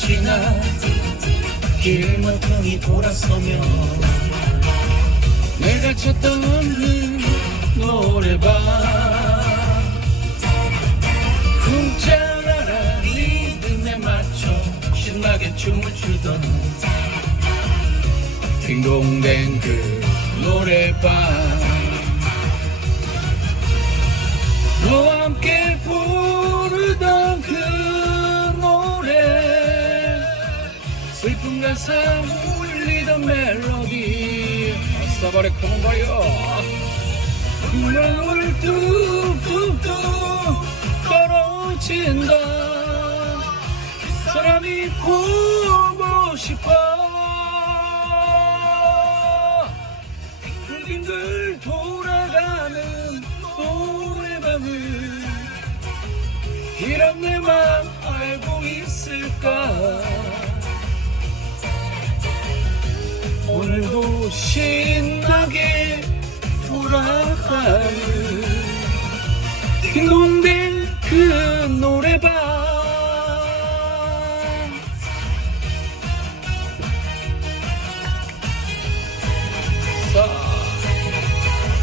지나 길만큼이 돌아서며 내가 찾던 그 노래방 궁짜라라 리듬에 맞춰 신나게 춤을 추던 딩동댕 그 노래방 슬픈 가사 울리던 멜로디. 아싸바리 커먼바리요 구명을 뚝뚝뚝 떨어진다. 사람이 보고 싶어. 빙글빙글 돌아가는 노래방을. 이런 내맘 신나게 돌아가는 딩동